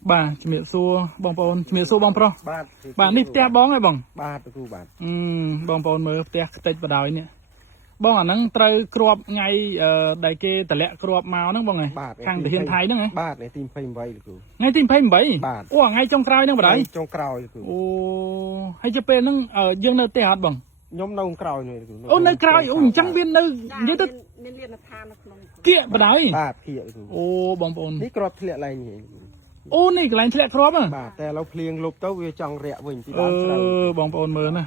bà chỉ miệng xua bong bồn chỉ miệng xua bong pro bà nít tia bóng này bong ba tụi bạn bong bồn mới tia tết vào đói nè bong ở nắng trời crop ngay đại kê tờ lẹ crop màu nắng bong này thằng từ hiện thái nắng ấy ba này tìm phim vậy được ngay tim phim bảy ủa ngay trong cày nắng vào đấy trong cày được ô hay cho bên nắng ở dương nơi tia hạt bong nhóm nông cày này ô nơi cày chẳng biết nơi như tức kia vào đấy ba kia ô bong bồn ní crop thiệt lại nhỉ ô này cái lạnh thiệt crop à bàแต่เราเพลียงลบเต้าเวจังเรียวิ่งที่ บองปอนเมือนะ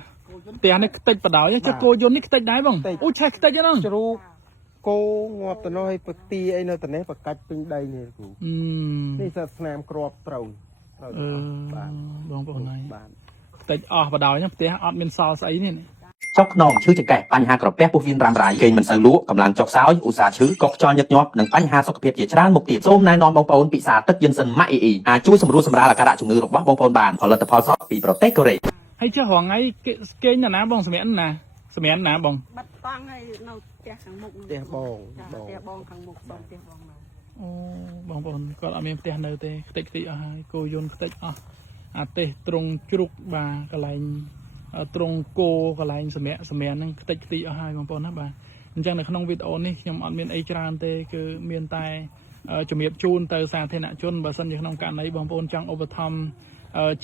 แต่อันนี้ติดประดาวจะโกยนนี่ติดได้บ้างโอ้ใช่ติดยังน้องจะรู้โกงอบตัวน้อยปกติไอ้เนี่ยตัวนี้ปกติเป็นใดเนี่ยกูนี่จะสนามกรอบตรงบองปอนไหนติดประดาวเนี่ยแต่อัดเป็นซอสไอ้นี่ចុកខ្នងឈឺចង្កេះបញ្ហាក្រពះពោះវៀនរ៉ាំរ៉ៃគេមិនសូវលក់កម្លាំងចុកសោយឧស្សាហ៍ឈឺកុកខ្យល់ញឹកញាប់និងបញ្ហាសុខភាពជាច្រើនមុខទៀតសូមណែនាំបងប្អូនពិសាទឹកយិនសិនម៉ាក់អ៊ីអាចជួយសម្រួលសម្រាលអាការៈជំងឺរបស់បងប្អូនបានផលិតផលសក់ពីប្រទេសកូរ៉េហើយចុះរងថ្ងៃគេណាណាបងសម្រាប់ណាសម្រាប់ណាបងបាត់តង់ហើយនៅផ្ទះខាងមុខផ្ទះបងខាងមុខបងផ្ទះបងនៅអូបងប្អូនគាត់អត់មានផ្ទះនៅទេខ្ទេចខ្ទីអស់ហើយគោយន្តខ្ទេចអស់អាទេសត្រង់ជ្រុកបាទកន្លែងត្រង់គោកន្លែងសម្រាប់ហ្នឹងខ្ទេចខ្ទីអស់ហើយបងប្អូនណាបាទអញ្ចឹងនៅក្នុងវីដេអូនេះខ្ញុំអត់មានអីច្រើនទេគឺមានតែជំរាបជូនទៅសាធារណជនបើសិនជាក្នុងករណីបងប្អូនចង់ឧបត្ថម្ភ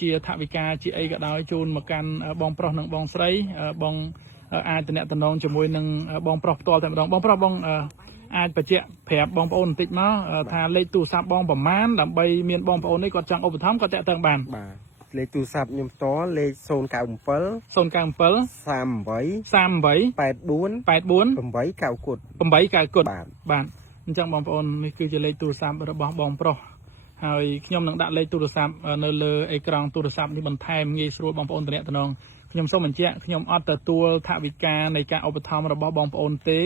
ជាថវិកាជាអីក៏ដោយជូនមកកាន់បងប្រុសនិងបងស្រីបងអាចតំណងជាមួយនឹងបងប្រុសផ្ទាល់តែម្ដងបងប្រុសបងអាចបញ្ជាក់ប្រាប់បងប្អូនបន្តិចមកថាលេខទូរស័ព្ទបងប្រមាណដើម្បីមានបងប្អូននេះគាត់ចង់ឧបត្ថម្ភគាត់តាក់ទងបានបាទលេខទូរស័ព្ទខ្ញុំផ្ទាល់លេខ097 គត់បាទអញ្ចឹងបងប្អូននេះគឺជាលេខទូរស័ព្ទរបស់បងប្រុសហើយខ្ញុំនឹងដាក់លេខទូរស័ព្ទនៅលើអេក្រង់ទូរស័ព្ទនេះបន្ថែមងាយស្រួលបងប្អូនតំណងខ្ញុំសូមបញ្ជាក់ខ្ញុំអត់ទទួលថវិកានៃការឧបត្ថម្ភរបស់បងប្អូនទេ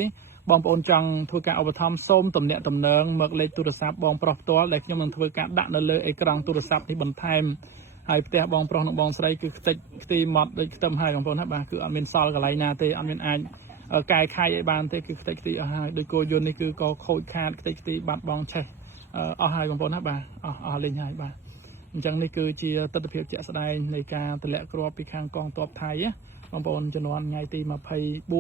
បងប្អូនចង់ធ្វើការឧបត្ថម្ភសូមតំណងមកលេខទូរស័ព្ទបងប្រុសផ្ទាល់ដែលខ្ញុំនឹងធ្វើការដាក់នៅលើអេក្រង់ទូរស័ព្ទនេះបន្ថែមហើយផ្ទះបងប្រុសនិងបងស្រីគឺខ្ទេចខ្ទីម៉ត់ដូចខ្ទឹមហើយបងប្អូនណាបាទគឺអត់មានសល់កន្លែងណាទេអត់មានអាចកែខៃឲ្យបានទេគឺខ្ទេចខ្ទីអស់ហើយដោយគោយន្តនេះគឺក៏ខូចខាតខ្ទេចខ្ទីបាត់បង់ឆេះអស់ហើយបងប្អូនណាបាទអស់លេងហើយបាទអញ្ចឹងនេះគឺជាទស្សនវិជ្ជាជាក់ស្ដែងនៃការតម្លាក់គ្រាប់ពីខាងកងទ័ពថៃបងប្អូនជំនាន់ថ្ងៃទី24ដ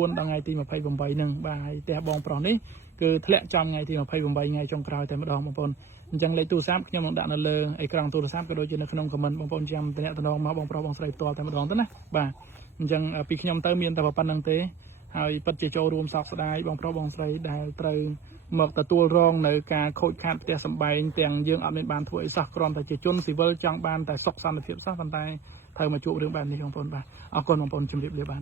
ល់ថ្ងៃទី28ហ្នឹងបាទហើយផ្ទះបងប្រុសនេះគឺធ្លាក់ចំថ្ងៃទី28ថ្ងៃចុងក្រោយតែម្ដងបងប្អូនអញ្ចឹងលេខទូរស័ព្ទខ្ញុំនឹងដាក់នៅលើអេក្រង់ទូរស័ព្ទក៏ដូចជានៅក្នុងខមមិនបងប្អូនចាំតំណងមកបងប្រុសបងស្រីផ្ទាល់តែម្ដងទៅណាបាទអញ្ចឹងពីខ្ញុំទៅមានតែប៉ុណ្្នឹងទេហើយពិតជាចូលរួមសោកស្ដាយបងប្រុសបងស្រីដែលត្រូវមកទទួលរងនៅការខូចខាតផ្ទះសម្បែងទាំងយើងអត់មានបានធ្វើអីសោះគ្រាន់តែជាជនស៊ីវិលចង់បានតែសុខសន្តិភាពសោះប៉ុន្តែត្រូវមកជួបរឿងបែបនេះបងប្អូនបាទអរគុណបងប្អូនជម្រាបលាបាន